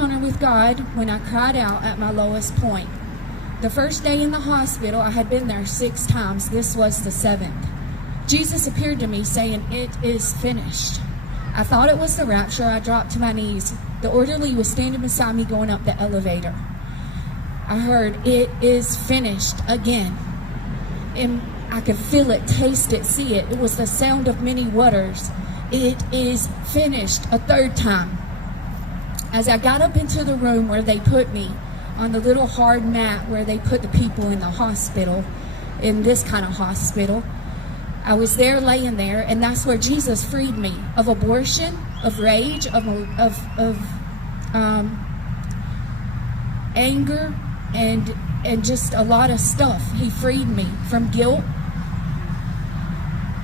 encounter with God when I cried out at my lowest point. The first day in the hospital, I had been there 6 times. This was the 7th. Jesus appeared to me saying, "It is finished." I thought it was the rapture. I dropped to my knees. The orderly was standing beside me going up the elevator. I heard, "It is finished," again. And I could feel it, taste it, see it. It was the sound of many waters. "It is finished," a 3rd time. As I got up into the room where they put me, on the little hard mat where they put the people in the hospital, in this kind of hospital, I was there laying there, and that's where Jesus freed me of abortion, of rage, of anger, and just a lot of stuff. He freed me from guilt,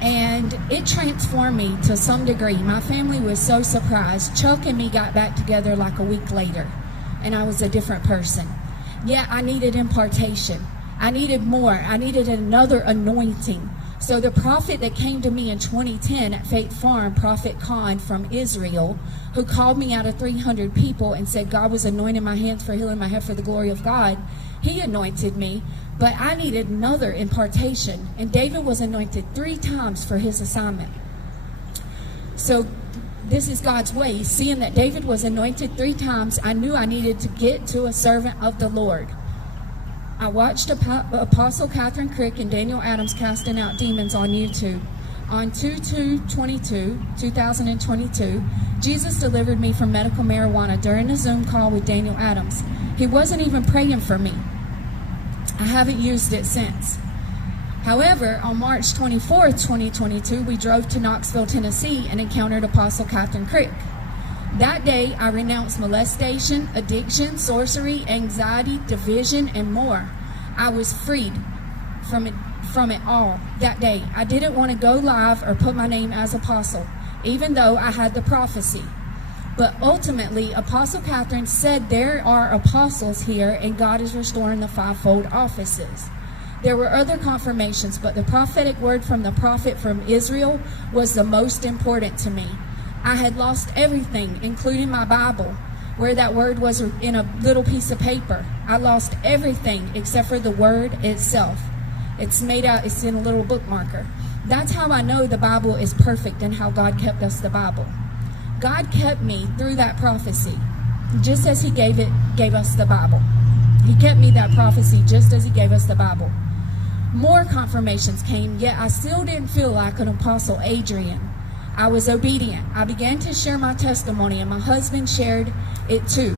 and it transformed me to some degree. My family was so surprised. Chuck and me got back together like a week later, and I was a different person. Yet I needed impartation. I needed more. I needed another anointing. So the prophet that came to me in 2010 at Faith Farm, Prophet Khan from Israel, who called me out of 300 people and said God was anointing my hands for healing my head for the glory of God, he anointed me, but I needed another impartation. And David was anointed 3 times for his assignment. So this is God's way. Seeing that David was anointed 3 times, I knew I needed to get to a servant of the Lord. I watched Apostle Kathryn Krick and Daniel Adams casting out demons on YouTube. On 2/2/2022, Jesus delivered me from medical marijuana during a Zoom call with Daniel Adams. He wasn't even praying for me. I haven't used it since. However, on March 24th, 2022, we drove to Knoxville, Tennessee, and encountered Apostle Kathryn Krick. That day, I renounced molestation, addiction, sorcery, anxiety, division, and more. I was freed from it all that day. I didn't want to go live or put my name as apostle, even though I had the prophecy. But ultimately, Apostle Kathryn said there are apostles here, and God is restoring the 5-fold offices. There were other confirmations, but the prophetic word from the prophet from Israel was the most important to me. I had lost everything, including my Bible, where that word was in a little piece of paper. I lost everything except for the word itself. It's made out, it's in a little bookmarker. That's how I know the Bible is perfect and how God kept us the Bible. God kept me through that prophecy, just as he gave us the Bible. He kept me that prophecy just as he gave us the Bible. More confirmations came, yet I still didn't feel like an Apostle Adrian. I was obedient. I began to share my testimony, and my husband shared it too.